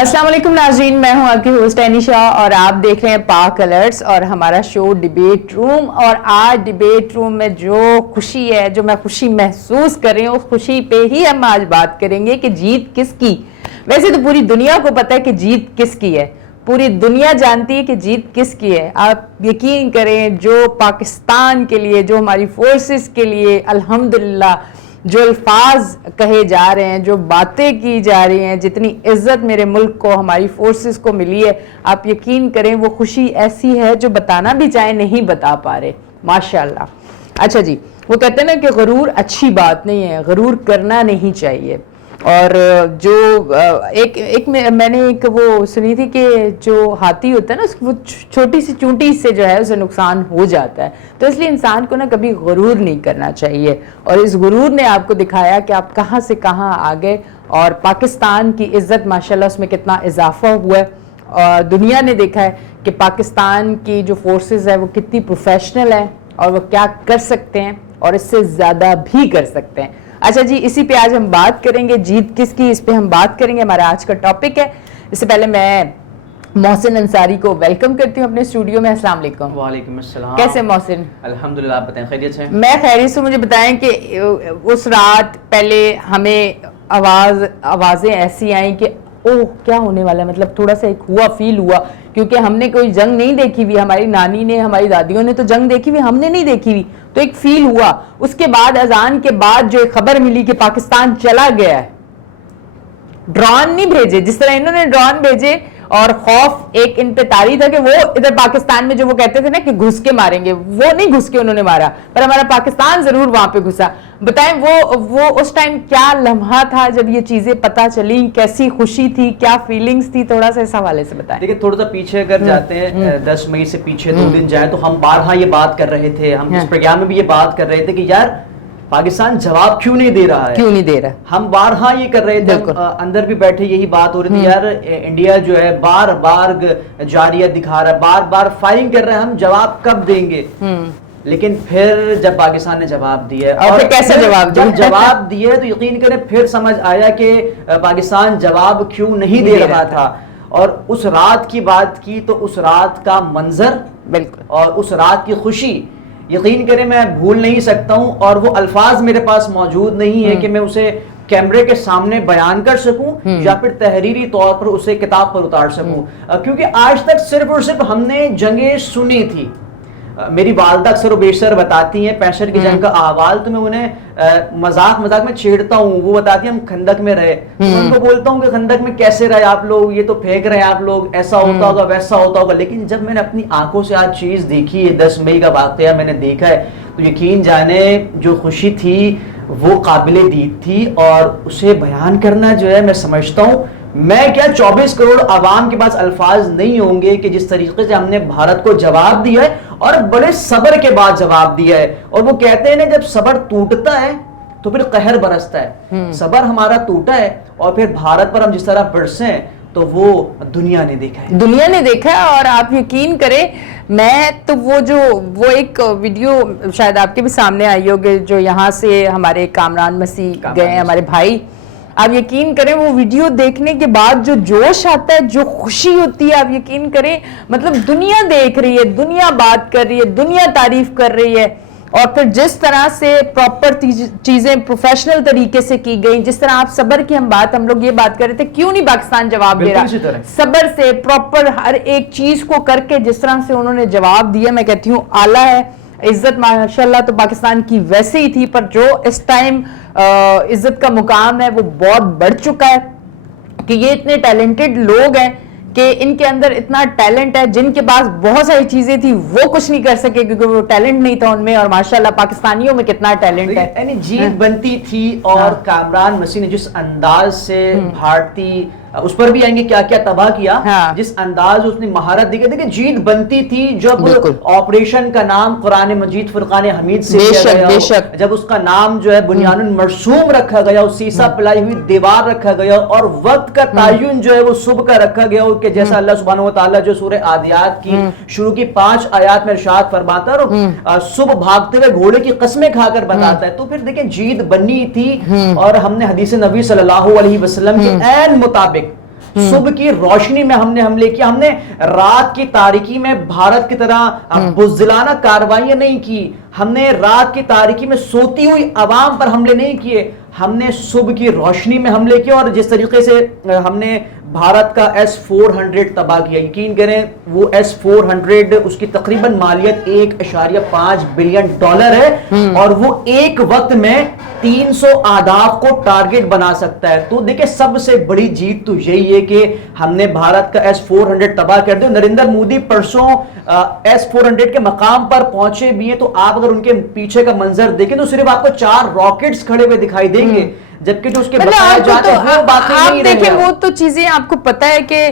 السلام علیکم ناظرین، میں ہوں آپ کی ہوسٹ انیشا اور آپ دیکھ رہے ہیں پاک الرٹس اور ہمارا شو ڈیبیٹ روم. اور آج ڈیبیٹ روم میں جو خوشی ہے، جو میں خوشی محسوس کر رہی ہوں، اس خوشی پہ ہی ہم آج بات کریں گے کہ جیت کس کی. ویسے تو پوری دنیا کو پتہ ہے کہ جیت کس کی ہے، پوری دنیا جانتی ہے کہ جیت کس کی ہے. آپ یقین کریں، جو پاکستان کے لیے، جو ہماری فورسز کے لیے الحمدللہ جو الفاظ کہے جا رہے ہیں، جو باتیں کی جا رہی ہیں، جتنی عزت میرے ملک کو، ہماری فورسز کو ملی ہے، آپ یقین کریں وہ خوشی ایسی ہے جو بتانا بھی چاہیں نہیں بتا پا رہے. ماشاءاللہ. اچھا جی، وہ کہتے ہیں نا کہ غرور اچھی بات نہیں ہے، غرور کرنا نہیں چاہیے. اور جو ایک میں نے ایک وہ سنی تھی کہ جو ہاتھی ہوتا ہے نا، وہ چھوٹی سی چونٹی سے جو ہے اسے نقصان ہو جاتا ہے. تو اس لیے انسان کو نا کبھی غرور نہیں کرنا چاہیے. اور اس غرور نے آپ کو دکھایا کہ آپ کہاں سے کہاں آ گئے، اور پاکستان کی عزت ماشاءاللہ اس میں کتنا اضافہ ہوا ہے. اور دنیا نے دیکھا ہے کہ پاکستان کی جو فورسز ہے وہ کتنی پروفیشنل ہے اور وہ کیا کر سکتے ہیں اور اس سے زیادہ بھی کر سکتے ہیں. اچھا جی، اسی پہ آج ہم بات کریں گے، جیت کس کی، اس پہ ہم بات کریں گے. ہمارا آج کا ٹاپک ہے. اس سے پہلے میں محسن انصاری کو ویلکم کرتی ہوں اپنے اسٹوڈیو میں. السلام علیکم. وعلیکم السلام. کیسے محسن؟ الحمدللہ. آپ بتائیں، خیریت سے؟ میں خیریت سے. مجھے بتائیں کہ اس رات پہلے ہمیں آوازیں ایسی آئیں کہ اوہ کیا ہونے والا ہے، مطلب تھوڑا سا ایک فیل ہوا، کیونکہ ہم نے کوئی جنگ نہیں دیکھی ہوئی. ہماری نانی نے، ہماری دادیوں نے تو جنگ دیکھی ہوئی، ہم نے نہیں دیکھی ہوئی. تو ایک فیل ہوا. اس کے بعد اذان کے بعد جو ایک خبر ملی کہ پاکستان چلا گیا ہے، ڈرون نہیں بھیجے جس طرح انہوں نے ڈرون بھیجے، اور خوف ایک ان پہ طاری تھا کہ وہ ادھر پاکستان میں جو وہ کہتے تھے نا کہ گھس کے ماریں گے، وہ نہیں گھس کے انہوں نے مارا، پر ہمارا پاکستان ضرور وہاں پہ گھسا. بتائیں وہ اس ٹائم کیا لمحہ تھا جب یہ چیزیں پتہ چلی، کیسی خوشی تھی، کیا فیلنگز تھی، تھوڑا سا اس حوالے سے بتائیں. دیکھیں، تھوڑا سا پیچھے اگر جاتے ہیں، 10 مئی سے پیچھے 2 دن جائیں تو ہم بارہا یہ بات کر رہے تھے، ہم اس پروگرام میں بھی یہ بات کر رہے تھے کہ یار پاکستان جواب کیوں نہیں دے رہا ہے، کیوں نہیں دے رہا. ہم بارہا یہ کر رہے تھے، اندر بھی بیٹھے یہی بات ہو رہی تھی، یار انڈیا جو ہے بار بار جارحیت دکھا رہا ہے، بار بار فائرنگ کر رہے ہیں، ہم جواب کب دیں گے. لیکن پھر جب پاکستان نے جواب دیا، اور کیسا جواب دیا تو یقین کریں پھر سمجھ آیا کہ پاکستان جواب کیوں نہیں دے رہا تھا. اور اس رات کی بات کی تو اس رات کا منظر بالکل، اور اس رات کی خوشی یقین کریں میں بھول نہیں سکتا ہوں. اور وہ الفاظ میرے پاس موجود نہیں ہے کہ میں اسے کیمرے کے سامنے بیان کر سکوں یا پھر تحریری طور پر اسے کتاب پر اتار سکوں، کیونکہ آج تک صرف اور صرف ہم نے جنگیں سنی تھی. میری والدہ اکثر و بیشتر بتاتی ہیں 65 کی جنگ کا احوال، تو میں انہیں مذاق میں چھیڑتا ہوں. وہ بتاتی ہیں ہم خندق میں رہے، میں ان کو بولتا ہوں کہ خندق میں کیسے رہے آپ لوگ، یہ تو پھینک رہے ہیں آپ لوگ، ایسا ہوتا ہوگا ویسا ہوتا ہوگا. لیکن جب میں نے اپنی آنکھوں سے آج چیز دیکھی ہے، 10 مئی کا واقعہ میں نے دیکھا ہے، تو یقین جانے جو خوشی تھی وہ قابل دید تھی. اور اسے بیان کرنا جو ہے میں سمجھتا ہوں، میں کیا 24 کروڑ عوام کے پاس الفاظ نہیں ہوں گے کہ جس طریقے سے ہم نے بھارت کو جواب دیا ہے اور بڑے صبر کے بعد جواب دیا ہے. اور وہ کہتے ہیں نا جب صبر ٹوٹتا ہے تو پھر قہر برستا ہے. صبر ہمارا ٹوٹا ہے اور پھر بھارت پر ہم جس طرح برسے ہیں تو وہ دنیا نے دیکھا ہے، دنیا نے دیکھا ہے. اور آپ یقین کریں، میں تو وہ ایک ویڈیو شاید آپ کے بھی سامنے آئی ہوگی، جو یہاں سے ہمارے کامران مسیح گئے ہمارے بھائی، آپ یقین کریں وہ ویڈیو دیکھنے کے بعد جو جوش آتا ہے، جو خوشی ہوتی ہے، آپ یقین کریں مطلب دنیا دیکھ رہی ہے، دنیا بات کر رہی ہے، دنیا تعریف کر رہی ہے. اور پھر جس طرح سے پراپر چیزیں پروفیشنل طریقے سے کی گئی، جس طرح آپ صبر کی ہم لوگ یہ بات کر رہے تھے کیوں نہیں پاکستان جواب دے رہا، صبر سے پراپر ہر ایک چیز کو کر کے جس طرح سے انہوں نے جواب دیا، میں کہتی ہوں اعلیٰ ہے. عزت ماشاءاللہ تو پاکستان کی ویسے ہی تھی، پر جو اس ٹائم عزت کا مقام ہے وہ بہت بڑھ چکا ہے کہ یہ اتنے ٹیلنٹڈ لوگ ہیں کہ ان کے اندر اتنا ٹیلنٹ ہے، جن کے پاس بہت ساری چیزیں تھی وہ کچھ نہیں کر سکے کیونکہ وہ ٹیلنٹ نہیں تھا ان میں. اور ماشاءاللہ پاکستانیوں میں کتنا ٹیلنٹ ہے. یعنی جیت بنتی تھی. اور کامران مسیح نے جس انداز سے بھارتی، اس پر بھی آئیں گے کیا کیا تباہ کیا، جس انداز اس نے مہارت دکھائی. دیکھیں جیت بنتی تھی جب آپریشن کا نام قرآن مجید فرقان حمید سے لیا گیا، جب اس کا نام جو ہے بنیان المرسوم رکھا گیا، سیسا پلائی ہوئی دیوار رکھا گیا، اور وقت کا تعین جو ہے وہ صبح کا رکھا گیا، کہ جیسا اللہ سبحانہ وتعالی جو سورہ عادیات کی شروع کی 5 آیات میں ارشاد فرماتا ہے، اور صبح بھاگتے ہوئے گھوڑے کی قسمیں کھا کر بتاتا ہے. تو پھر دیکھیں جیت بنی تھی. اور ہم نے حدیث نبی صلی اللہ علیہ وسلم کے عین مطابق صبح کی روشنی میں ہم نے حملے کیا, ہم نے رات کی تاریکی میں بھارت کی طرح بزدلانہ کارروائیاں نہیں کی, ہم نے رات کی تاریکی میں سوتی ہوئی عوام پر حملے نہیں کیے, ہم نے صبح کی روشنی میں حملے کیا. اور جس طریقے سے ہم نے بھارت کا S-400 تباہ کیا, یقین کریں وہ S-400 اس کی تقریباً مالیت $1.5 بلین ہے, اور وہ ایک وقت میں 300 اہداف کو ٹارگٹ بنا سکتا ہے. تو دیکھیں سب سے بڑی جیت تو یہی ہے کہ ہم نے بھارت کا S-400 تباہ کر دیا. نریندر مودی پرسوں S-400 کے مقام پر پہنچے بھی ہیں, تو آپ اگر ان کے پیچھے کا منظر دیکھیں تو صرف آپ کو 4 راکٹس کھڑے ہوئے دکھائی دیں گے, جبکہ جو اس کے بتایا جاتا ہے وہ باقی نہیں رہے. دیکھیں وہ تو چیزیں آپ کو پتہ ہے کہ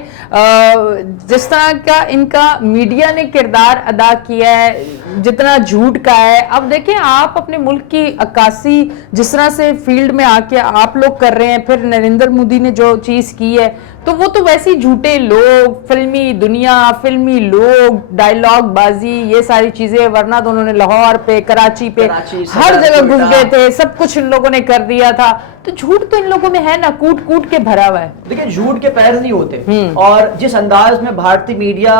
جس طرح کا ان کا میڈیا نے کردار ادا کیا ہے, جتنا جھوٹ کا ہے. اب دیکھیں آپ اپنے ملک کی عکاسی جس طرح سے فیلڈ میں آ کے آپ لوگ کر رہے ہیں, پھر نریندر مودی نے جو چیز کی ہے تو وہ تو ویسے جھوٹے لوگ, فلمی دنیا, فلمی لوگ, ڈائیلاگ بازی, یہ ساری چیزیں. ورنہ تو انہوں نے لاہور پہ, کراچی پہ, ہر جگہ گھس گئے تھے, سب کچھ ان لوگوں نے کر دیا تھا. تو جھوٹ تو ان لوگوں میں ہے نا, کوٹ کوٹ کے بھرا ہوا ہے. دیکھیں جھوٹ کے پیر نہیں ہوتے. اور جس انداز میں بھارتی میڈیا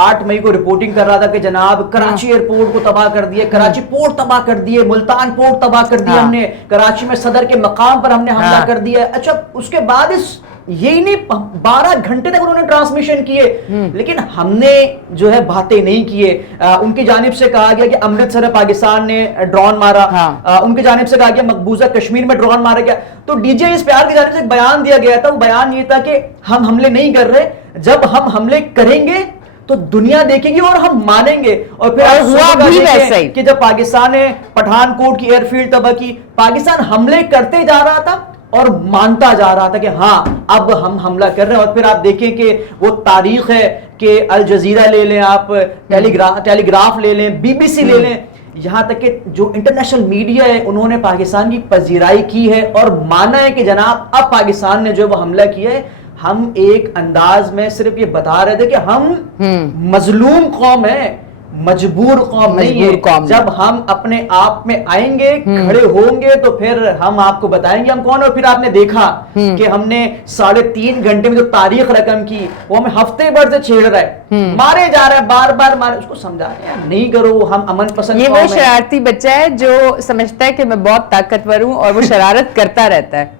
8 مئی کو رپورٹنگ کر رہا تھا کہ جناب کراچی ایئرپورٹ کو تباہ کر دیے, کراچی پورٹ تباہ کر دیے, ملتان پورٹ تباہ کر دیا ہم نے, کراچی میں صدر کے مقام پر ہم نے حملہ کر دیا. اچھا اس کے بعد یہی نہیں 12 گھنٹے تک انہوں نے ٹرانسمیشن کیے, لیکن ہم نے جو ہے باتیں نہیں کیے. ان کی جانب سے کہا گیا کہ امرتسر میں پاکستان نے ڈرون مارا, ان کی جانب سے کہا گیا مقبوضہ کشمیر میں ڈرون مارا گیا. تو ڈی جی ایس پیار کی جانب سے ایک بیان دیا گیا تھا, وہ بیان یہ تھا کہ ہم حملے نہیں کر رہے, جب ہم حملے کریں گے تو دنیا دیکھیں گی اور ہم مانیں گے. اور پھر ہوا بھی ویسا ہی کہ جب پاکستان نے پٹھان کوٹ کی ایئر فیلڈ تباہ کی, پاکستان حملے کرتے جا رہا تھا اور مانتا جا رہا تھا کہ ہاں اب ہم حملہ کر رہے ہیں. اور پھر آپ دیکھیں کہ وہ تاریخ ہے کہ الجزیرہ لے لیں, آپ ٹیلی گراف لے لیں, BBC لے لیں, یہاں تک کہ جو انٹرنیشنل میڈیا ہے انہوں نے پاکستان کی پذیرائی کی ہے اور مانا ہے کہ جناب اب پاکستان نے جو وہ حملہ کیا ہے. ہم ایک انداز میں صرف یہ بتا رہے تھے کہ ہم مظلوم قوم ہیں, مجبور قوم نہیں ہے. جب ہم اپنے آپ میں آئیں گے, کھڑے ہوں گے, تو پھر ہم آپ کو بتائیں گے ہم کون. اور پھر آپ نے دیکھا کہ ہم نے 3.5 گھنٹے میں جو تاریخ رقم کی وہ ہمیں ہفتے بھر سے چھیڑ رہا ہے, مارے جا رہا ہے, بار بار مارے. اس کو سمجھا نہیں کرو, ہم امن پسند. یہ وہ شرارتی بچہ ہے جو سمجھتا ہے کہ میں بہت طاقتور ہوں اور وہ شرارت کرتا رہتا ہے.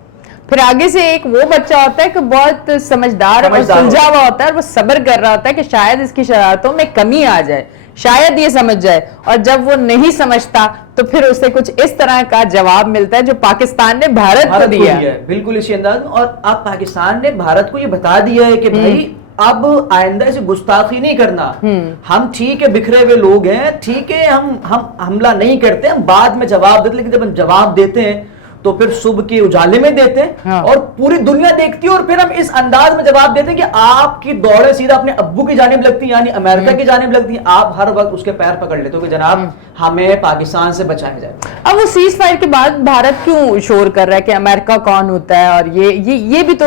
پھر آگے سے ایک وہ بچہ ہوتا ہے کہ بہت سمجھدار اور سلجھا ہوا ہوتا ہے, اور وہ صبر کر رہا ہوتا ہے کہ شاید اس کی شرارتوں میں کمی آ جائے, شاید یہ سمجھ جائے. اور جب وہ نہیں سمجھتا تو پھر اسے کچھ اس طرح کا جواب ملتا ہے جو پاکستان نے بھارت کو دیا ہے. بالکل اسی انداز میں. اور اب پاکستان نے بھارت کو یہ بتا دیا ہے کہ بھائی اب آئندہ اسے گستاخی نہیں کرنا. ہم ٹھیک ہے بکھرے ہوئے لوگ ہیں, ٹھیک ہے ہم حملہ نہیں کرتے, ہم بعد میں جواب دیتے, لیکن جب ہم جواب دیتے ہیں تو پھر صبح کے اجالے میں دیتے ہیں اور پوری دنیا دیکھتی ہے. اور پھر ہم اس انداز میں جواب دیتے ہیں کہ آپ کی دوڑیں سیدھا اپنے ابو کی جانب لگتی ہیں, یعنی امریکہ کی جانب لگتی ہیں. آپ ہر وقت اس کے پیر پکڑ لیتے ہو کہ جناب ہمیں پاکستان سے بچایا جائے. اب وہ سیز فائر کے بعد بھارت کیوں شور کر رہا ہے کہ امریکہ کون ہوتا ہے, اور یہ بھی تو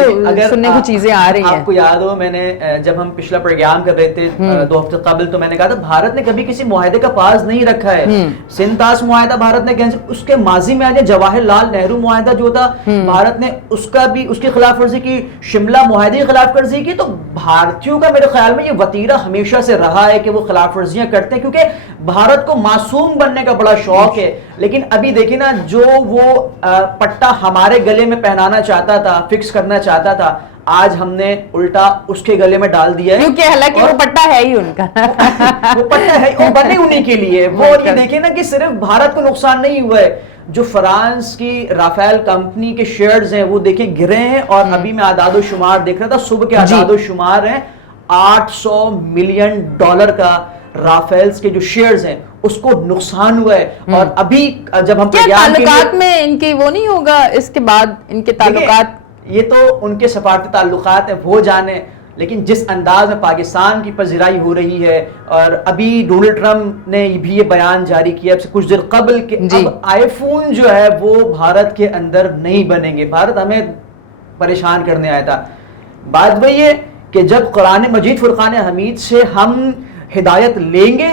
سننے کی چیزیں آ رہی ہیں. آپ کو یاد ہو میں نے جب ہم پچھلا پروگرام کر رہے تھے 2 ہفتے قبل, تو میں نے کہا تھا بھارت نے کبھی کسی معاہدے کا پاس نہیں رکھا ہے. سنتاس معاہدہ بھارت نے اس کے ماضی میں آج جواہر لال نہرو معاہدہ جو تھا بھارت نے اس کا بھی اس کی خلاف ورزی کی, شملہ معاہدے کی خلاف ورزی کی. تو بھارتیوں کا میرے خیال میں یہ وتیرہ ہمیشہ سے رہا ہے کہ وہ خلاف ورزیاں کرتے ہیں, کیونکہ بھارت کو معصوم بننے کا بڑا شوق ہے. لیکن ابھی دیکھیں نا, جو وہ پٹا ہمارے گلے میں پہنانا چاہتا تھا, فکس کرنا چاہتا تھا, آج ہم نے الٹا اس کے گلے میں ڈال دیا ہے. کیونکہ حالانکہ وہ پٹا ہے ہی ان کا, وہ پٹا ہے, وہ بنے انہیں کے لیے. وہ یہ دیکھیں نا کہ صرف بھارت کو نقصان نہیں ہوا ہے, جو فرانس کی رافیل کمپنی کے شیئرز ہیں وہ دیکھیں گرے ہیں. اور ابھی میں اعداد و شمار دیکھ رہا تھا, صبح کے اعداد و شمار ہیں $800 ملین کا رافیلز کے جو شیئرز ہیں اس کو نقصان ہوا ہے. اور ابھی جب ہم تعلقات میں ان کی وہ نہیں ہوگا اس کے بعد ان کے تعلقات, یہ تو ان کے سفارتی تعلقات ہیں وہ جانے, لیکن جس انداز میں پاکستان کی پذیرائی ہو رہی ہے. اور ابھی ڈونلڈ ٹرمپ نے بھی یہ بیان جاری کیا اب سے کچھ دیر قبل کہ اب آئی فون جو ہے وہ بھارت کے اندر نہیں بنیں گے. بھارت ہمیں پریشان کرنے آیا تھا. بات وہی ہے کہ جب قرآن مجید فرقان حمید سے ہم ہدایت لیں گے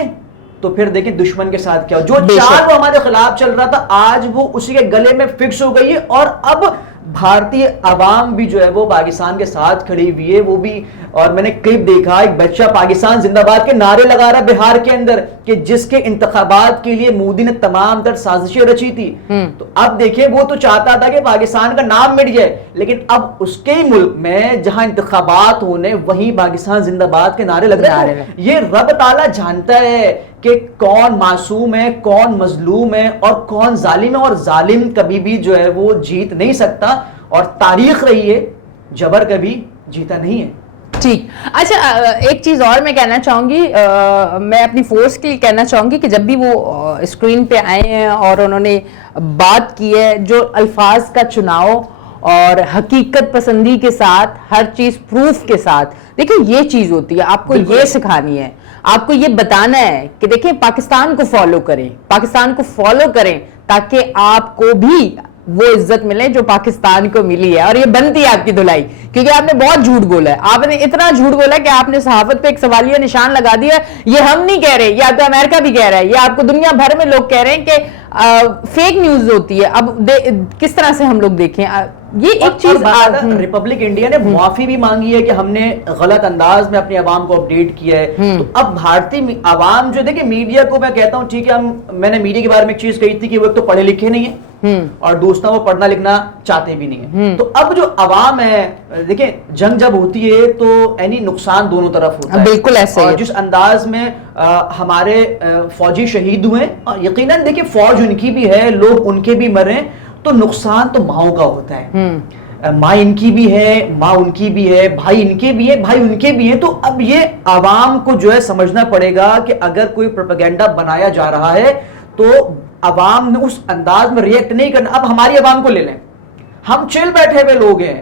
تو پھر دیکھیں دشمن کے ساتھ کیا ہو. جو چال وہ ہمارے خلاف چل رہا تھا آج وہ اسی کے گلے میں فکس ہو گئی ہے. اور اب بھارتی عوام بھی جو ہے وہ پاکستان کے ساتھ کھڑی ہوئی ہے. وہ بھی, اور میں نے کلپ دیکھا ایک بچہ پاکستان زندہ باد کے نعرے لگا رہا بہار کے اندر, کہ جس کے انتخابات کے لیے مودی نے تمام تر سازشیں رچی تھی. تو اب دیکھیں وہ تو چاہتا تھا کہ پاکستان کا نام مٹ جائے, لیکن اب اس کے ہی ملک میں جہاں انتخابات ہونے وہیں پاکستان زندہ باد کے نعرے لگ رہے ہیں. یہ رب تعالیٰ جانتا ہے کہ کون معصوم ہے, کون مظلوم ہے اور کون ظالم ہے, اور ظالم کبھی بھی جو ہے وہ جیت نہیں سکتا, اور تاریخ رہی ہے جبر کبھی جیتا نہیں ہے. ٹھیک. اچھا ایک چیز اور میں کہنا چاہوں گی, میں اپنی فورس کے لیے کہنا چاہوں گی کہ جب بھی وہ اسکرین پہ آئے ہیں اور انہوں نے بات کی ہے, جو الفاظ کا چناؤ اور حقیقت پسندی کے ساتھ, ہر چیز پروف کے ساتھ, دیکھیں یہ چیز ہوتی ہے, آپ کو یہ سکھانی ہے, آپ کو یہ بتانا ہے کہ دیکھیں پاکستان کو فالو کریں, پاکستان کو فالو کریں تاکہ آپ کو بھی وہ عزت ملے جو پاکستان کو ملی ہے. اور یہ بنتی ہے آپ کی دھلائی, کیونکہ آپ نے بہت جھوٹ بولا ہے, آپ نے اتنا جھوٹ بولا کہ آپ نے صحافت پہ ایک سوالیہ نشان لگا دیا. یہ ہم نہیں کہہ رہے, یہ آپ کا امریکہ بھی کہہ رہا ہے, یہ آپ کو دنیا بھر میں لوگ کہہ رہے ہیں کہ فیک نیوز ہوتی ہے. اب کس طرح سے ہم لوگ دیکھیں یہ ایک چیز. ریپبلک انڈیا نے معافی بھی مانگی ہے کہ ہم نے غلط انداز میں اپنی عوام کو اپڈیٹ کیا ہے. تو اب بھارتی عوام جو دیکھیں میڈیا کو میں کہتا ہوں ٹھیک ہے, میں نے میڈیا کے بارے میں ایک چیز کہی تھی کہ وہ ایک تو پڑھے لکھے نہیں ہیں اور دوسرا وہ پڑھنا لکھنا چاہتے بھی نہیں ہیں. تو اب جو عوام ہے دیکھیں جنگ جب ہوتی ہے تو یعنی نقصان دونوں طرف ہوتا ہے. بالکل ایسے اور جس انداز میں ہمارے فوجی شہید ہوئے, اور یقیناً دیکھیں فوج ان کی بھی ہے, لوگ ان کے بھی مرے, تو نقصان تو ماؤں کا ہوتا ہے. ماں ان کی بھی ہے, ماں ان کی بھی ہے, بھائی ان کے بھی ہے, بھائی ان کے بھی ہے. تو اب یہ عوام کو جو ہے سمجھنا پڑے گا کہ اگر کوئی پروپیگنڈا بنایا جا رہا ہے تو عوام نے اس انداز میں ریئیکٹ نہیں کرنا. اب ہماری عوام کو لے لیں, ہم چل بیٹھے ہوئے لوگ ہیں,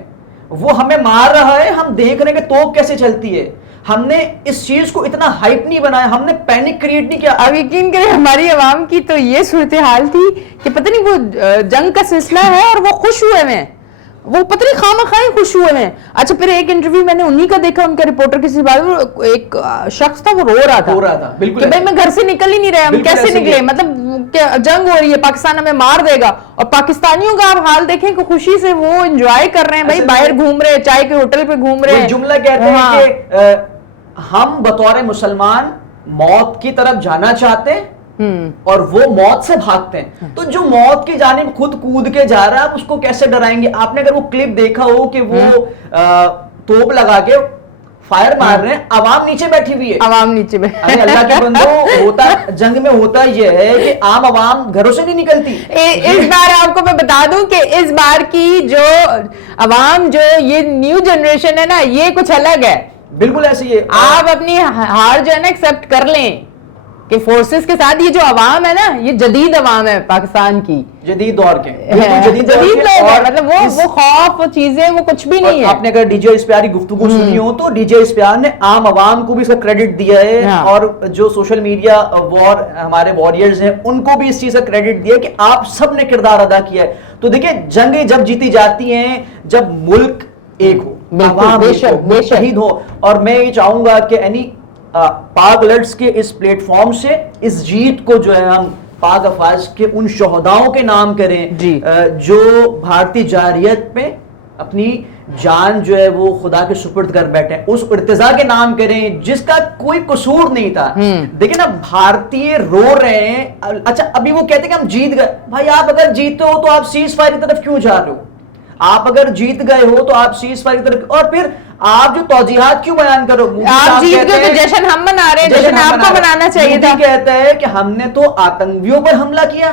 وہ ہمیں مار رہا ہے, ہم دیکھ رہے ہیں کہ توپ کیسے چلتی ہے. ہم نے اس چیز کو اتنا ہائپ نہیں بنایا, ہم نے پینک کریٹ نہیں کیا. اب یقین کریں ہماری عوام کی تو یہ صورتحال تھی کہ پتہ نہیں وہ جنگ کا سلسلہ ہے اور وہ خوش ہوئے ہیں, وہ پتہ نہیں خواہ خوش ہوئے ہیں. اچھا پھر ایک انٹرویو میں نے انہی کا دیکھا, ان کا رپورٹر کسی بات, ایک شخص تھا وہ رو رہا تھا بالکل کہ بھائی میں گھر سے نکل ہی نہیں رہا, ہم کیسے نکلے, مطلب کہ جنگ ہو رہی ہے, پاکستان ہمیں مار دے گا. اور پاکستانیوں کا آپ حال دیکھیں کہ خوشی سے وہ انجوائے کر رہے ہیں, بھائی باہر گھوم رہے ہیں, چائے کے ہوٹل پہ گھوم رہے ہیں. جملہ کہتے ہیں کہ ہم بطور مسلمان موت کی طرف جانا چاہتے ہیں اور وہ موت سے بھاگتے ہیں. تو جو موت کی جانب خود کود کے جا رہا ہے آپ اس کو کیسے ڈرائیں گے؟ آپ نے اگر وہ کلپ دیکھا ہو کہ وہ توپ لگا کے فائر مار رہے ہیں, عوام نیچے بیٹھی ہوئی ہے. عوام نیچے بیٹھی, اللہ کے بندو, ہوتا جنگ میں ہوتا یہ ہے کہ عام عوام گھروں سے نہیں نکلتی. اس بار آپ کو میں بتا دوں کہ اس بار کی جو عوام, جو یہ نیو جنریشن ہے نا, یہ کچھ الگ ہے. بالکل ایسے ہی ہے. آپ اپنی ہار جو ہے نا ایکسپٹ کر لیں کہ فورسز کے ساتھ یہ جو عوام ہے نا, یہ جدید عوام ہے پاکستان کی, جدید دور کے جدید لوگ ہیں, مطلب وہ خوف, وہ چیزیں, وہ کچھ بھی نہیں ہے. آپ نے اگر ڈی جے اسپیار کی گفتگو سنی ہو تو ڈی جے اسپیار نے عام عوام کو بھی اس کا کریڈٹ دیا ہے, اور جو سوشل میڈیا وار ہمارے وارئرز ہیں ان کو بھی اس چیز کا کریڈٹ دیا کہ آپ سب نے کردار ادا کیا ہے. تو دیکھیں جنگیں جب جیتی جاتی ہیں جب ملک ایک ہو, عوام متحد ہو. اور میں یہ چاہوں گا کہ پاک الرٹس کے اس پلیٹ فارم سے اس جیت کو جو ہے ہم پاک افواج کے ان شہداؤں کے نام کریں جو بھارتی جارحیت پہ اپنی جان جو ہے وہ خدا کے سپرد کر بیٹھے, اس ارتضا کے نام کریں جس کا کوئی قصور نہیں تھا. دیکھیں نا بھارتی رو رہے ہیں. اچھا ابھی وہ کہتے ہیں کہ ہم جیت گئے. بھائی آپ اگر جیتے ہو تو آپ سیز فائر کی طرف کیوں جا رہے ہو؟ آپ اگر جیت گئے ہو تو آپ سیز فائر کی طرف, اور پھر آپ جو توجیحات کیوں بیان کرو؟ آپ جیت گئے تو جشن ہم منا رہے ہیں, جشن آپ کو منانا چاہیے تھا. کہتا ہے کہ ہم نے تو آتنکیوں پر حملہ کیا,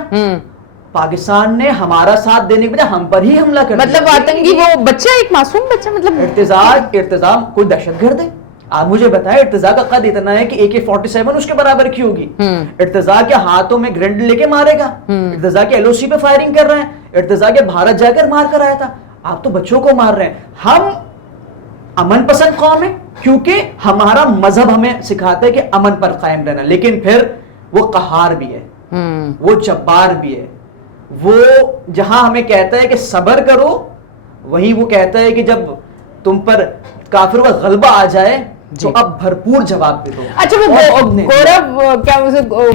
پاکستان نے ہمارا ساتھ دینے کے بجائے ہم پر ہی حملہ کر دیا. مطلب آتنکی وہ بچہ, ایک معصوم بچہ, مطلب ارتضا کوئی دہشت گرد ہے؟ آپ مجھے بتائیں ارتضا کا قد اتنا ہے کہ AK-47 اس کے برابر کی ہوگی؟ ارتضا کے ہاتھوں میں گرینڈ لے کے مارے گا, ارتضا کے LOC پہ فائرنگ کر رہے ہیں, ارتضا کے بھارت جا کر مار کر آیا تھا. آپ تو بچوں کو مار رہے ہیں. ہم امن پسند قوم ہے کیونکہ ہمارا مذہب ہمیں سکھاتا ہے کہ امن پر قائم رہنا, لیکن پھر وہ قہار بھی ہے, وہ جبار بھی ہے. وہ جہاں ہمیں کہتا ہے کہ صبر کرو, وہیں وہ کہتا ہے کہ جب تم پر کافروں کا غلبہ آ جائے تو اب بھرپور جواب دے دو. اچھا وہ گورو کیا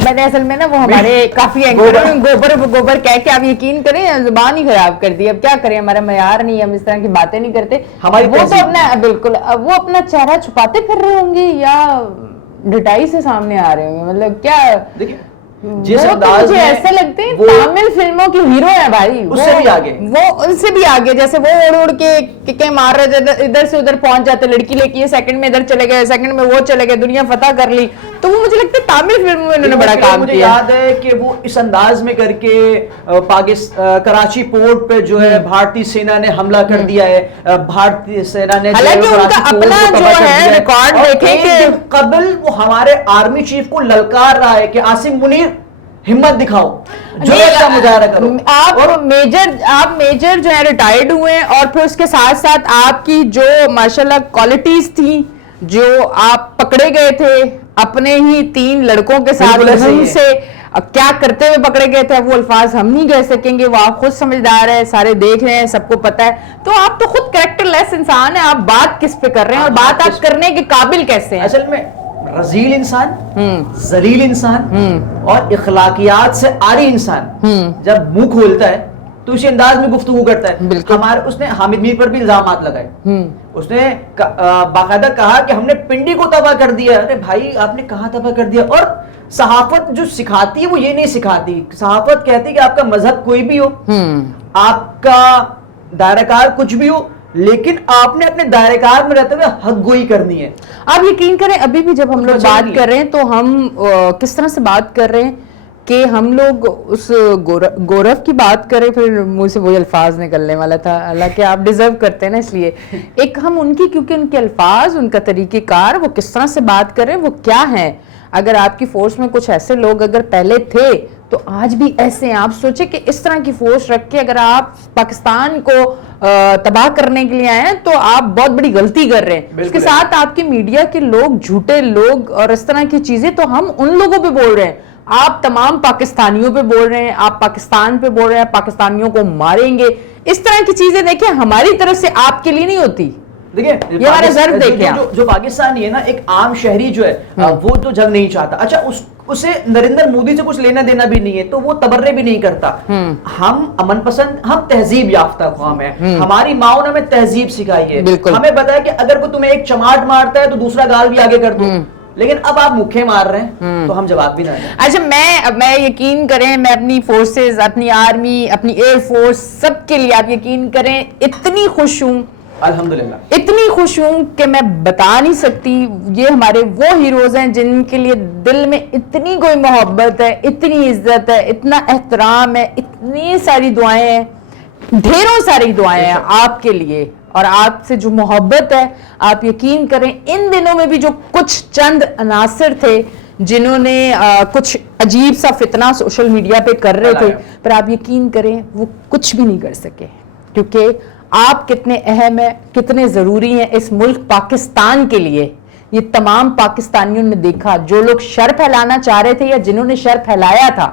میں نے اصل میں نا وہ ہمارے کافی گوبر کہہ کے آپ یقین کریں زبان ہی خراب کر دی. اب کیا کریں, ہمارا معیار نہیں, ہم اس طرح کی باتیں نہیں کرتے. وہ تو اپنا بالکل وہ اپنا چہرہ چھپاتے پھر رہے ہوں گے یا ڈٹائی سے سامنے آ رہے ہوں گے, مطلب کیا جس انداز میں ایسے لگتے ہیں تامل فلموں کی ہیرو ہے بھائی, اس سے بھی آگے, وہ ان سے بھی آگے, جیسے وہ اڑ اڑ کے مار رہے تھے, ادھر سے ادھر پہنچ جاتے, لڑکی لے کے سیکنڈ میں ادھر چلے گئے, سیکنڈ میں وہ چلے گئے, دنیا فتح کر لی. تو وہ مجھے لگتا ہے تامل فلموں میں انہوں نے بڑا کام کیا. مجھے یاد ہے کہ وہ اس انداز میں کر کے کراچی پورٹ پہ جو ہے بھارتی سینا نے حملہ کر دیا ہے, بھارتی سینا نے حالانکہ ان کا اپنا جو ہے ریکارڈ دیکھیں کہ قبل وہ ہمارے آرمی چیف کو للکار رہا ہے کہ عاصم منیر ہمت دکھاؤ, جو ایسا مظاہرہ کرو. آپ میجر جو ہے ریٹائرڈ ہوئے ہیں, اور پھر اس کے ساتھ ساتھ آپ کی جو ماشاءاللہ کوالٹیز تھیں, جو آپ پکڑے گئے تھے اپنے ہی 3 لڑکوں کے ساتھ, ان سے کیا کرتے ہوئے پکڑے گئے تھے, وہ الفاظ ہم نہیں کہہ سکیں گے, وہ آپ خود سمجھدار ہے, سارے دیکھ رہے ہیں, سب کو پتا ہے. تو آپ تو خود کریکٹر لیس انسان ہیں, آپ بات کس پہ کر رہے ہیں, اور بات آپ کرنے کے قابل کیسے ہیں؟ اصل میں رذیل انسان, ذلیل انسان اور اخلاقیات سے عاری انسان جب منہ کھولتا ہے تو اسی انداز میں گفتگو کرتا ہے. ہمارے اس نے حامد میر پر بھی الزامات لگائے, اس نے باقاعدہ کہا کہ ہم نے پنڈی کو تباہ کر دیا. ارے بھائی آپ نے کہاں تباہ کر دیا؟ اور صحافت جو سکھاتی ہے وہ یہ نہیں سکھاتی. صحافت کہتی ہے کہ آپ کا مذہب کوئی بھی ہو, آپ کا دائرہ کار کچھ بھی ہو, لیکن آپ نے اپنے دائرہ کار میں رہتے ہوئے حق گوئی کرنی ہے. آپ یقین کریں ابھی بھی جب ہم لوگ بات کر رہے ہیں تو ہم کس طرح سے بات کر رہے ہیں کہ ہم لوگ اس گورو کی بات کریں, پھر منہ سے وہی الفاظ نکلنے والا تھا. حالانکہ آپ ڈیزرو کرتے ہیں نا, اس لیے ایک ہم ان کی, کیونکہ ان کے الفاظ, ان کا طریقہ کار, وہ کس طرح سے بات کر رہے ہیں, وہ کیا ہیں. اگر آپ کی فورس میں کچھ ایسے لوگ اگر پہلے تھے تو آج بھی ایسے ہیں. آپ سوچیں کہ اس طرح کی فورس رکھ کے اگر آپ پاکستان کو تباہ کرنے کے لیے آئے ہیں تو آپ بہت بڑی غلطی کر رہے ہیں. اس کے ساتھ آپ کی میڈیا کے لوگ, جھوٹے لوگ اور اس طرح کی چیزیں, تو ہم ان لوگوں پہ بول رہے ہیں. آپ تمام پاکستانیوں پہ بول رہے ہیں, آپ پاکستان پہ بول رہے ہیں, پاکستانیوں کو ماریں گے. اس طرح کی چیزیں دیکھیں ہماری طرف سے آپ کے لیے نہیں ہوتی. دیکھیں یہ ہمارا ضرب دیکھیں, جو پاکستانی ہے نا, ایک عام شہری جو ہے وہ تو جنگ نہیں چاہتا. اچھا اسے نریندر مودی سے کچھ لینا دینا بھی نہیں ہے تو وہ تبرے بھی نہیں کرتا. ہم امن پسند, ہم تہذیب یافتہ قوم ہے, ہماری ماؤں نے ہمیں تہذیب سکھائی ہے. ہمیں پتا ہے کہ اگر وہ تمہیں ایک چماٹ مارتا ہے تو دوسرا گال بھی آگے کر دو, لیکن اب آپ مکھے مار رہے ہیں تو ہم جواب بھی نہ دیں. اچھا میں یقین کریں, میں اپنی فورسز, اپنی آرمی, اپنی ایئر فورس, سب کے لیے آپ یقین کریں اتنی خوش ہوں, الحمدللہ اتنی خوش ہوں کہ میں بتا نہیں سکتی. یہ ہمارے وہ ہیروز ہیں جن کے لیے دل میں اتنی کوئی محبت ہے, اتنی عزت ہے, اتنا احترام ہے, اتنی ساری دعائیں ہیں, ڈھیروں ساری دعائیں ہیں آپ کے لیے, اور آپ سے جو محبت ہے. آپ یقین کریں ان دنوں میں بھی جو کچھ چند عناصر تھے جنہوں نے کچھ عجیب سا فتنہ سوشل میڈیا پہ کر رہے تھے, پر آپ یقین کریں وہ کچھ بھی نہیں کر سکے, کیونکہ آپ کتنے اہم ہیں, کتنے ضروری ہیں اس ملک پاکستان کے لیے. یہ تمام پاکستانیوں نے دیکھا, جو لوگ شر پھیلانا چاہ رہے تھے یا جنہوں نے شر پھیلایا تھا,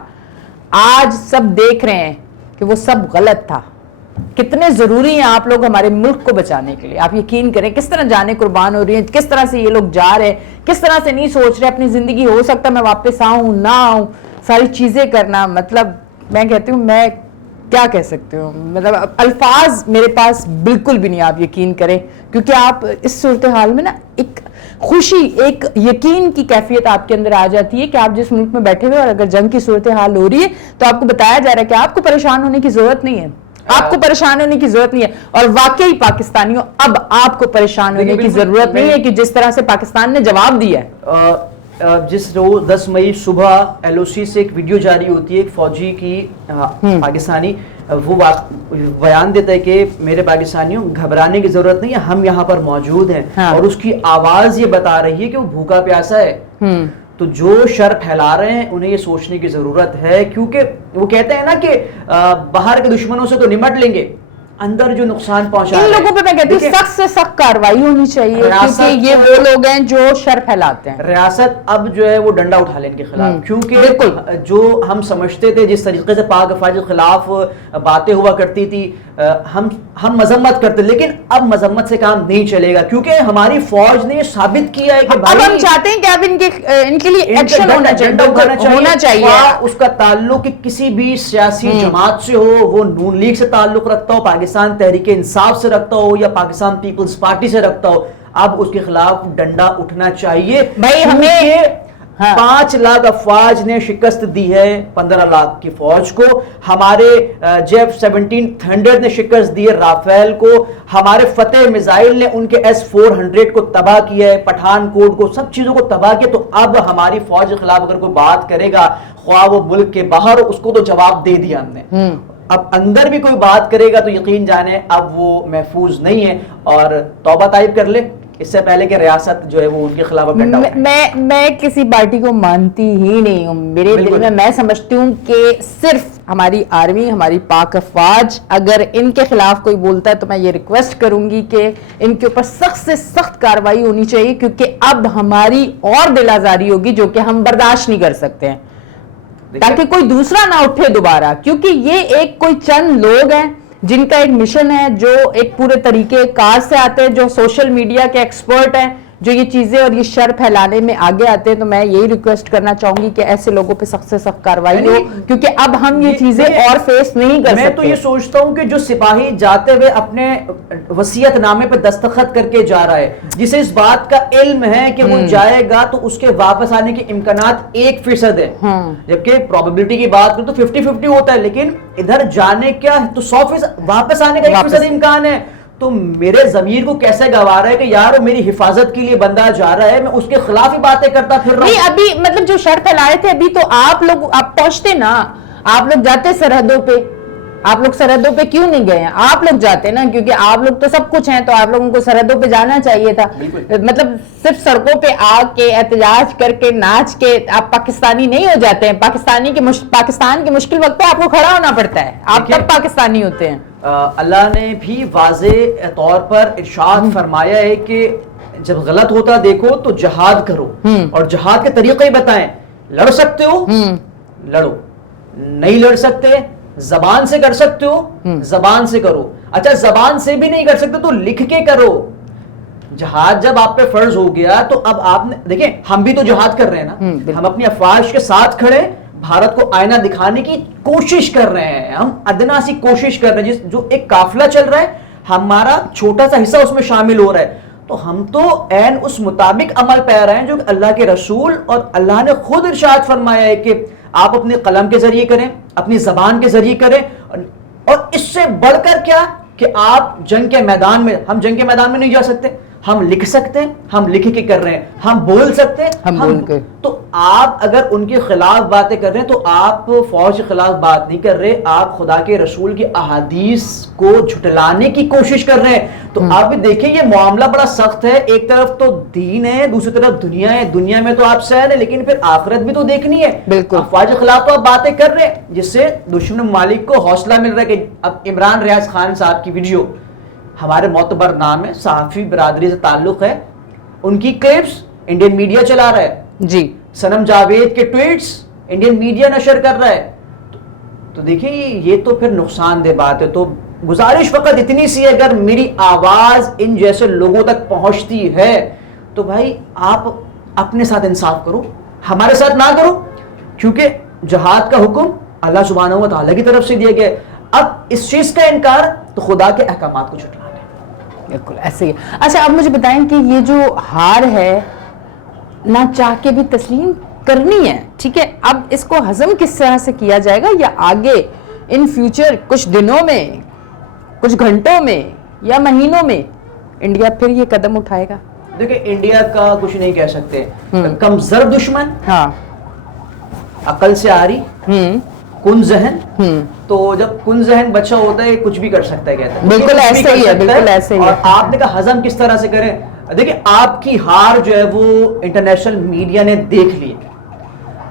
آج سب دیکھ رہے ہیں کہ وہ سب غلط تھا. کتنے ضروری ہیں آپ لوگ ہمارے ملک کو بچانے کے لیے. آپ یقین کریں کس طرح جانیں قربان ہو رہی ہیں, کس طرح سے یہ لوگ جا رہے ہیں, کس طرح سے نہیں سوچ رہے اپنی زندگی, ہو سکتا میں واپس آؤں نہ آؤں, ساری چیزیں کرنا. مطلب میں کہتی ہوں, میں کیا کہہ سکتے ہوں, مطلب الفاظ میرے پاس بالکل بھی نہیں. آپ یقین کریں, کیونکہ آپ اس صورتحال میں نا ایک خوشی, ایک یقین کی کیفیت آپ کے اندر آ جاتی ہے کہ آپ جس ملک میں بیٹھے ہوئے اور اگر جنگ کی صورتحال ہو رہی ہے تو آپ کو بتایا جا رہا ہے کہ آپ کو پریشان ہونے کی ضرورت نہیں ہے, آپ کو پریشان ہونے کی ضرورت نہیں ہے. اور واقعی پاکستانیوں اب آپ کو پریشان ہونے کی ضرورت نہیں ہے کہ جس طرح سے پاکستان نے جواب دیا ہے. جس روز 10 مئی صبح ایل او سی سے ایک ویڈیو جاری ہوتی ہے ایک فوجی کی, پاکستانی, وہ بیان دیتا ہے کہ میرے پاکستانیوں گھبرانے کی ضرورت نہیں ہے, ہم یہاں پر موجود ہیں. اور اس کی آواز یہ بتا رہی ہے کہ وہ بھوکا پیاسا ہے. تو جو شر پھیلا رہے ہیں انہیں یہ سوچنے کی ضرورت ہے, کیونکہ وہ کہتے ہیں نا کہ باہر کے دشمنوں سے تو نمٹ لیں گے, اندر جو نقصان پہنچا ان لوگوں پہ میں کہتی ہوں سخت سے سخت کارروائی ہونی چاہیے, کیونکہ یہ وہ لوگ ہیں جو شر پھیلاتے ہیں. ریاست اب جو ہے وہ ڈنڈا اٹھا لے ان کے خلاف, کیونکہ جو ہم سمجھتے تھے جس طریقے سے پاک افواج کے خلاف باتیں ہوا کرتی تھی, ہم مذمت کرتے لیکن اب مذمت سے کام نہیں چلے گا کیونکہ ہماری فوج نے یہ ثابت کیا ہے کہ اب ہم چاہتے ہیں کہ اب ان کے لیے ایکشن ہونا چاہیے. اس کا تعلق کسی بھی سیاسی جماعت سے ہو, وہ نون لیگ سے تعلق رکھتا ہو, پاکستان تحریک انصاف سے رکھتا ہو یا پاکستان پیپلز پارٹی سے رکھتا ہو, اب اس کے خلاف ڈنڈا اٹھنا چاہیے بھائی. ہمیں 5 لاکھ افواج نے شکست دی ہے 15 لاکھ کی فوج کو, ہمارے جیف 1700 نے شکست دی ہے رافیل کو, ہمارے فتح میزائل نے ان کے S-400 کو تباہ کیا ہے, پٹھان کوٹ کو, سب چیزوں کو تباہ کیا. تو اب ہماری فوج کے خلاف اگر کوئی بات کرے گا خواہ وہ ملک کے باہر, اس کو تو جواب دے دیا ہم نے. اب اندر بھی کوئی بات کرے گا تو یقین جانے اب وہ محفوظ نہیں ہے, اور توبہ طائب کر لے اس سے پہلے کہ ریاست جو ہے وہ ان کے خلاف ڈنڈا اٹھائے. میں کسی پارٹی کو مانتی ہی نہیں ہوں. میرے دل میں سمجھتی ہوں کہ صرف ہماری آرمی, ہماری پاک افواج, اگر ان کے خلاف کوئی بولتا ہے تو میں یہ ریکویسٹ کروں گی کہ ان کے اوپر سخت سے سخت کارروائی ہونی چاہیے, کیونکہ اب ہماری اور دل آزاری ہوگی جو کہ ہم برداشت نہیں کر سکتے ہیں, تاکہ کوئی دوسرا نہ اٹھے دوبارہ. کیونکہ یہ ایک کوئی چند لوگ ہیں جن کا ایک مشن ہے, جو ایک پورے طریقے کار سے آتے ہیں, جو سوشل میڈیا کے ایکسپرٹ ہیں, جو یہ چیزیں اور یہ شر پھیلانے میں آگے آتے ہیں. تو میں یہی ریکویسٹ کرنا چاہوں گی کہ ایسے لوگوں پہ سخت سے سخت کارروائی ہو, کیونکہ اب ہم یہ چیزیں اور فیس نہیں کر سکتے. میں تو یہ سوچتا ہوں کہ جو سپاہی جاتے ہوئے اپنے وصیت نامے پہ دستخط کر کے جا رہا ہے, جسے اس بات کا علم ہے کہ وہ جائے گا تو اس کے واپس آنے کے امکانات 1% ہے, جبکہ پروبیبلٹی کی بات کریں تو 50-50 ہوتا ہے, لیکن ادھر جانے کیا تو 100% واپس آنے کا 1% امکان ہے. تو میرے ضمیر کو کیسے گوارا ہے کہ یار میری حفاظت کے لیے بندہ جا رہا ہے, میں اس کے خلاف ہی باتیں کرتا پھر رہا ہوں. نہیں, ابھی مطلب جو شر پھیلائے تھے ابھی تو آپ پہنچتے نا, آپ لوگ جاتے سرحدوں پہ, آپ لوگ سرحدوں پہ کیوں نہیں گئے ہیں؟ آپ لوگ جاتے نا, کیونکہ آپ لوگ تو سب کچھ ہیں, تو آپ لوگوں کو سرحدوں پہ جانا چاہیے تھا. مطلب صرف سڑکوں پہ آ کے احتجاج کر کے ناچ کے آپ پاکستانی نہیں ہو جاتے ہیں. پاکستان کے مشکل وقت پہ آپ کو کھڑا ہونا پڑتا ہے, آپ تب پاکستانی ہوتے ہیں. اللہ نے بھی واضح طور پر ارشاد فرمایا ہے کہ جب غلط ہوتا دیکھو تو جہاد کرو, اور جہاد کے طریقے بتائیں. لڑ سکتے ہو لڑو, نہیں لڑ سکتے زبان سے کر سکتے ہو زبان سے کرو. اچھا زبان سے بھی نہیں کر سکتے تو لکھ کے کرو. جہاد جب آپ پہ فرض ہو گیا تو اب آپ نے دیکھیں, ہم بھی تو جہاد کر رہے ہیں نا, ہم اپنی افواج کے ساتھ کھڑے, بھارت کو آئینہ دکھانے کی کوشش کر رہے ہیں, ہم ادنا سی کوشش کر رہے ہیں. جو ایک قافلہ چل رہا ہے ہمارا چھوٹا سا حصہ اس میں شامل ہو رہا ہے, تو ہم تو عین اس مطابق عمل پہ رہے ہیں جو اللہ کے رسول اور اللہ نے خود ارشاد فرمایا ہے کہ آپ اپنے قلم کے ذریعے کریں, اپنی زبان کے ذریعے کریں. اور اس سے بڑھ کر کیا کہ آپ جنگ کے میدان میں, ہم جنگ کے میدان میں نہیں جا سکتے, ہم لکھ سکتے ہیں, ہم لکھ کے کر رہے ہیں, ہم بول سکتے ہیں, ہم بول کے. تو آپ اگر ان کے خلاف باتیں کر رہے ہیں تو آپ فوج کے خلاف بات نہیں کر رہے, آپ خدا کے رسول کی احادیث کو جھٹلانے کی کوشش کر رہے ہیں. تو آپ دیکھیں یہ معاملہ بڑا سخت ہے, ایک طرف تو دین ہے, دوسری طرف دنیا ہے. دنیا میں تو آپ سید ہیں لیکن پھر آخرت بھی تو دیکھنی ہے. بالکل فوج کے خلاف تو آپ باتیں کر رہے ہیں, جس سے دشمن ممالک کو حوصلہ مل رہا ہے. کہ اب عمران ریاض خان صاحب کی ویڈیو, ہمارے معتبر نام ہے, صحافی برادری سے تعلق ہے, ان کی کلپس انڈین میڈیا چلا رہا ہے جی. سنم جاوید کے ٹویٹس انڈین میڈیا نشر کر رہا ہے. تو دیکھیں یہ تو پھر نقصان دہ بات ہے. تو گزارش فقط اتنی سی ہے, اگر میری آواز ان جیسے لوگوں تک پہنچتی ہے تو بھائی آپ اپنے ساتھ انصاف کرو, ہمارے ساتھ نہ کرو, کیونکہ جہاد کا حکم اللہ سبحانہ و تعالیٰ کی طرف سے دیا گیا ہے. اب اس چیز کا انکار تو خدا کے احکامات کو جھٹلانا ہے. بالکل ایسے ہی. اچھا اب مجھے بتائیں کہ یہ جو ہار ہے نہ چاہ کے بھی تسلیم کرنی ہے, ٹھیک ہے, اب اس کو ہضم کس طرح سے کیا جائے گا, یا آگے ان فیوچر کچھ دنوں میں, کچھ گھنٹوں میں یا مہینوں میں انڈیا پھر یہ قدم اٹھائے گا؟ دیکھیں انڈیا کا کچھ نہیں کہہ سکتے, کمزور دشمن, ہاں عقل سے آری, کن ذہن. تو جب کن ذہن بچہ ہوتا ہے کچھ بھی کر سکتا ہے, کہتا ہے بالکل ایسے ہی ہے, بالکل ایسے ہی ہے. اور آپ نے کہا ہضم کس طرح سے کریں, دیکھیں آپ کی ہار جو ہے وہ انٹرنیشنل میڈیا نے دیکھ لی.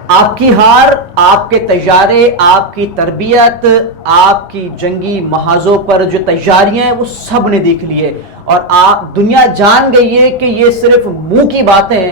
آپ کی ہار, آپ کے تجارے, آپ کی تربیت, آپ کی جنگی محاذوں پر جو تیاریاں ہیں وہ سب نے دیکھ لی ہے. اور آپ دنیا جان گئی ہے کہ یہ صرف منہ کی باتیں ہیں,